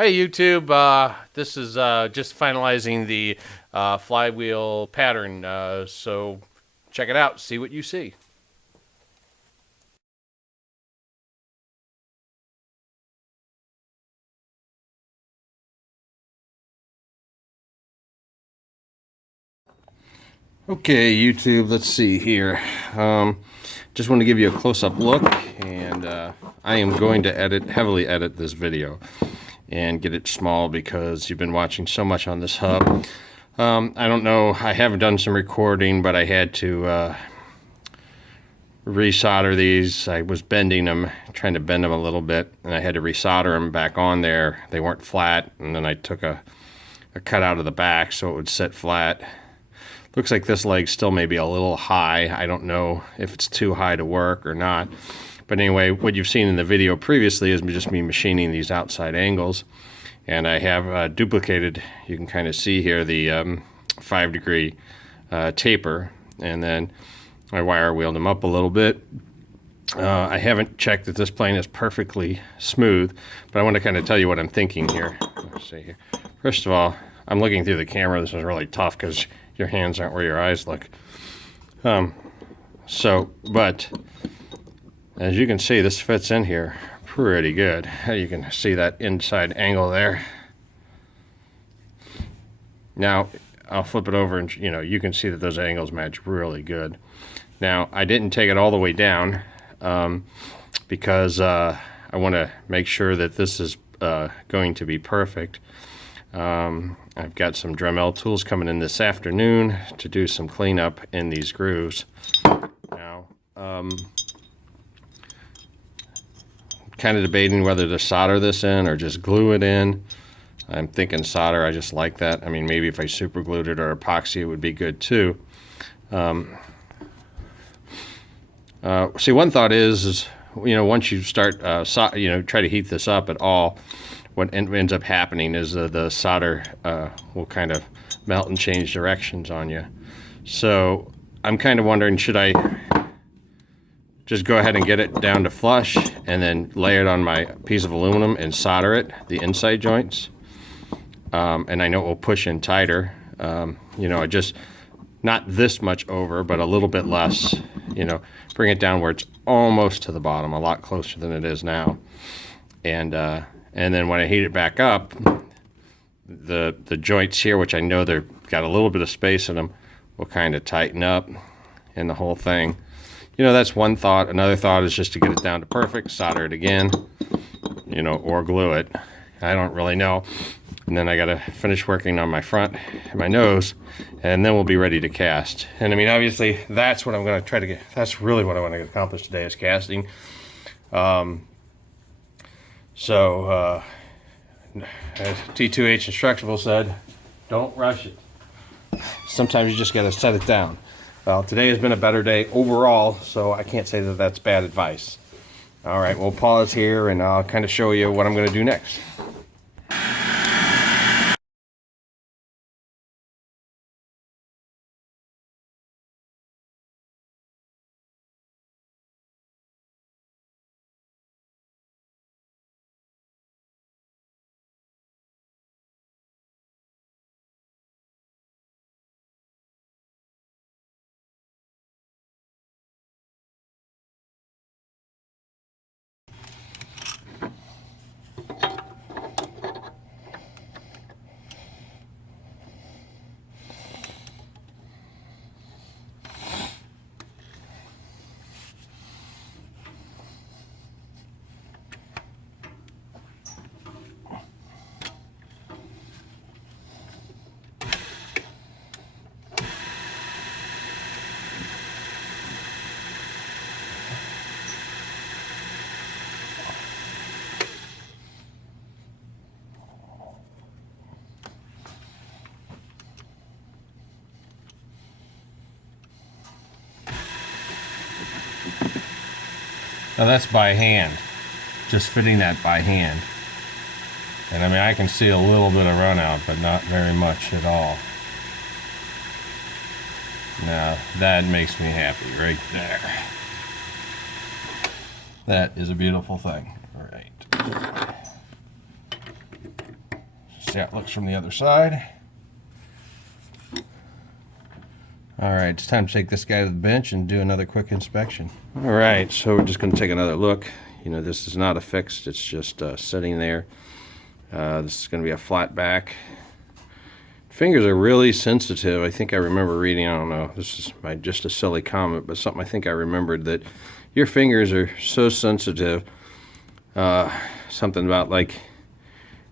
Hey YouTube, this is just finalizing the flywheel pattern, so check it out, see what you see. Okay, YouTube, let's see here. Just want to give you a close-up look, and I am going to heavily edit this video and get it small because you've been watching so much on this hub. I don't know, I have done some recording, but I had to resolder these. I was bending them, trying to bend them a little bit, and I had to resolder them back on there. They weren't flat, and then I took a cut out of the back so it would sit flat. Looks like this leg still may be a little high. I don't know if it's too high to work or not. But anyway, what you've seen in the video previously is just me machining these outside angles. And I have duplicated, you can kind of see here, the 5-degree taper. And then I wire wheeled them up a little bit. I haven't checked that this plane is perfectly smooth, but I want to kind of tell you what I'm thinking here. Let's see here. First of all, I'm looking through the camera. This is really tough because your hands aren't where your eyes look. But as you can see, this fits in here pretty good. You can see that inside angle there. Now, I'll flip it over and you can see that those angles match really good. Now, I didn't take it all the way down because I want to make sure that this is going to be perfect. I've got some Dremel tools coming in this afternoon to do some cleanup in these grooves. Now, kind of debating whether to solder this in or just glue it in. I'm thinking solder, I just like that. I mean, maybe if I super glued it or epoxy, it would be good too. See, one thought is once you start, try to heat this up at all, what ends up happening is the solder will kind of melt and change directions on you. So I'm kind of wondering, should I just go ahead and get it down to flush and then lay it on my piece of aluminum and solder it, the inside joints? And I know it will push in tighter. Just not this much over, but a little bit less, bring it down where it's almost to the bottom, a lot closer than it is now. And then when I heat it back up, the joints here, which I know they've got a little bit of space in them, will kind of tighten up, and the whole thing. That's one thought. Another thought is just to get it down to perfect, solder it again, or glue it. I don't really know. And then I got to finish working on my front and my nose, and then we'll be ready to cast. And I mean, obviously, that's what I'm going to try to get. That's really what I want to accomplish today is casting. So, as T2H Instructable said, don't rush it. Sometimes you just got to set it down. Well, today has been a better day overall, so I can't say that that's bad advice. All right, we'll pause here, and I'll kind of show you what I'm going to do next. Now that's by hand, just fitting that by hand. And I mean, I can see a little bit of run out, but not very much at all. Now that makes me happy right there. That is a beautiful thing. All right. See how it looks from the other side. All right, it's time to take this guy to the bench and do another quick inspection. All right, so we're just going to take another look. You know, this is not affixed, it's just sitting there. This is going to be a flat back. Fingers are really sensitive. I think I remember reading, I don't know, this is just a silly comment, but something I think I remembered, that your fingers are so sensitive. Something about like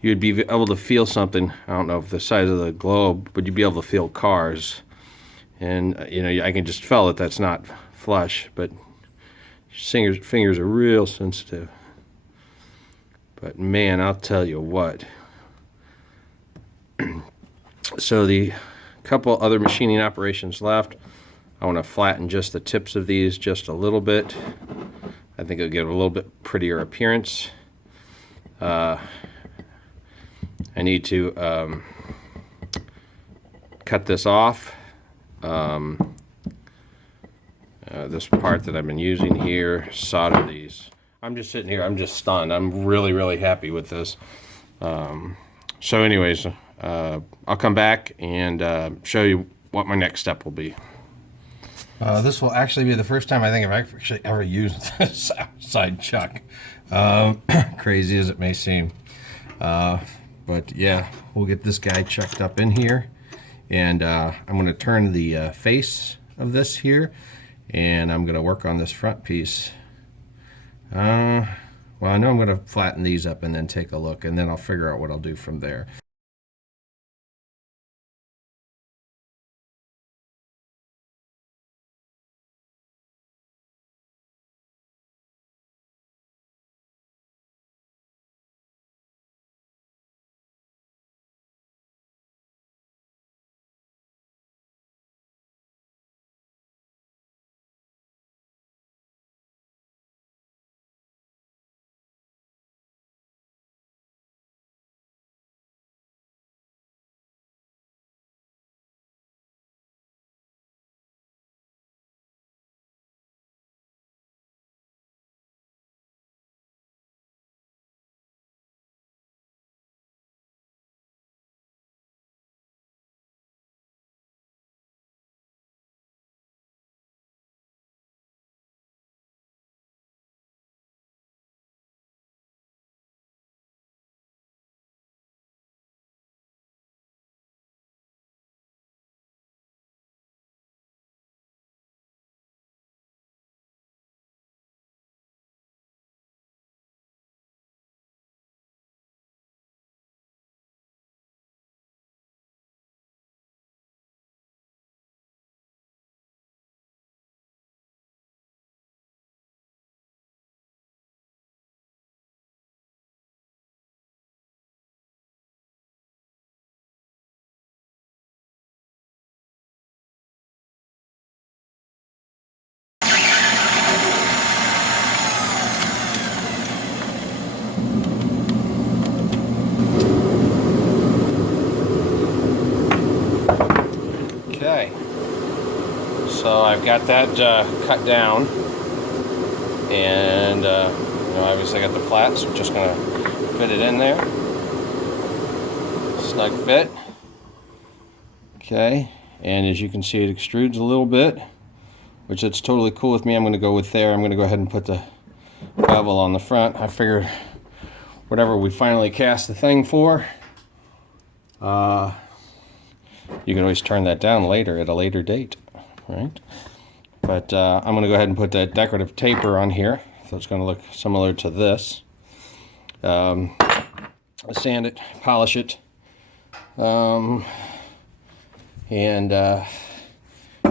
you'd be able to feel something, I don't know if the size of the globe, but you'd be able to feel cars. And, you know, I can just feel that that's not flush, but fingers are real sensitive. But, man, I'll tell you what. So the couple other machining operations left. I want to flatten just the tips of these just a little bit. I think it'll give a little bit prettier appearance. I need to cut this off. This part that I've been using here, solder these. I'm just sitting here, I'm just stunned. I'm really, really happy with this. So anyways, I'll come back and show you what my next step will be. This will actually be the first time I think I've actually ever used this outside chuck. Crazy as it may seem. But yeah, we'll get this guy chucked up in here. And I'm going to turn the face of this here, and I'm going to work on this front piece. Well, I know I'm going to flatten these up and then take a look, and then I'll figure out what I'll do from there. Okay, so I've got that cut down, and you know, obviously I got the flat, so I'm just going to fit it in there. Snug fit. Okay, and as you can see, it extrudes a little bit, which that's totally cool with me. I'm going to go with there. I'm going to go ahead and put the bevel on the front. I figured whatever we finally cast the thing for, you can always turn that down later at a later date, right? But I'm going to go ahead and put that decorative taper on here, so it's going to look similar to this. Sand it, polish it, and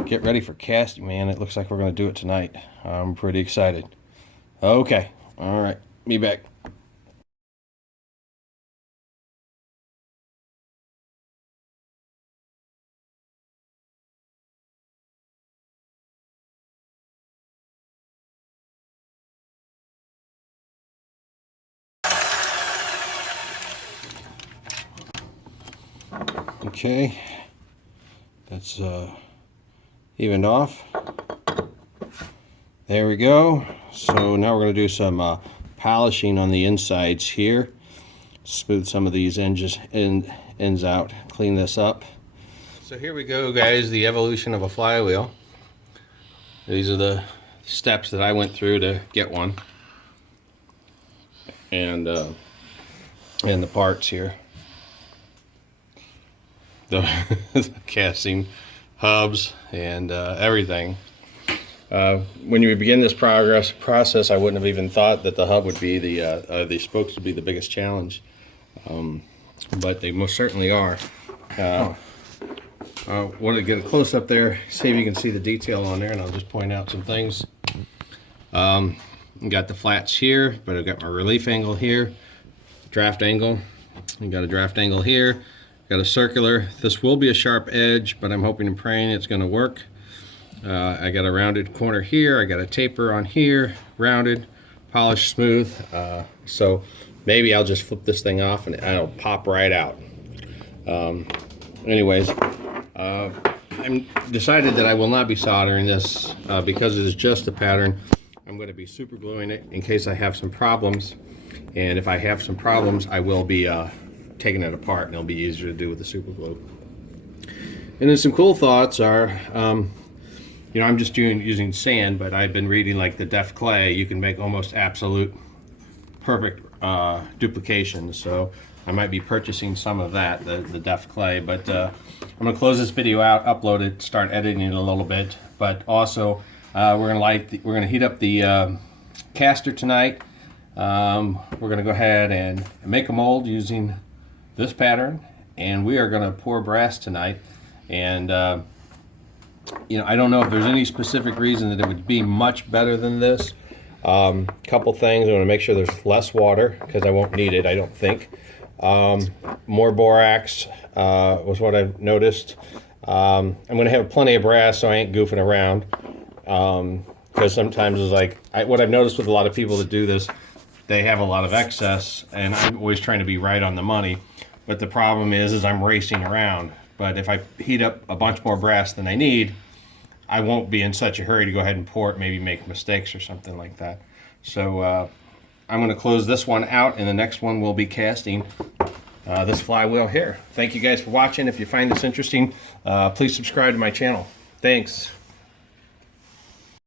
get ready for casting, man. It looks like we're going to do it tonight. I'm pretty excited. Okay, all right, be back. Okay, that's evened off. There we go. So now we're going to do some polishing on the insides here. smooth some of these ends out, clean this up. So here we go, guys, the evolution of a flywheel. These are the steps that I went through to get one, and the parts here, the casting hubs and everything. When you begin this process, I wouldn't have even thought that the hub would be the spokes would be the biggest challenge, but they most certainly are. I want to get a close up there, see if you can see the detail on there, and I'll just point out some things. Got the flats here, but I've got my relief angle here, draft angle. I got a draft angle here, got a circular. This will be a sharp edge, but I'm hoping and praying it's going to work. I got a rounded corner here, I got a taper on here, rounded, polished smooth. So maybe I'll just flip this thing off and it'll pop right out. Anyways, I'm decided that I will not be soldering this because it is just a pattern. I'm going to be super gluing it in case I have some problems, and if I have some problems I will be taking it apart, and it'll be easier to do with the super glue. And then some cool thoughts are, you know, I'm just using sand, but I've been reading like the deft clay, you can make almost absolute perfect duplications, so I might be purchasing some of that, the deft clay. But I'm going to close this video out, upload it, start editing it a little bit. But also, we're going to heat up the caster tonight. We're going to go ahead and make a mold using this pattern, and we are going to pour brass tonight. And you know, I don't know if there's any specific reason that it would be much better than this. Couple things. I want to make sure there's less water because I won't need it, I don't think. More borax was what I've noticed. I'm going to have plenty of brass, so I ain't goofing around. Because sometimes it's like, what I've noticed with a lot of people that do this, they have a lot of excess, and I'm always trying to be right on the money. But the problem is I'm racing around. But if I heat up a bunch more brass than I need, I won't be in such a hurry to go ahead and pour it, maybe make mistakes or something like that. So I'm going to close this one out, and the next one will be casting this flywheel here. Thank you guys for watching. If you find this interesting, please subscribe to my channel. Thanks.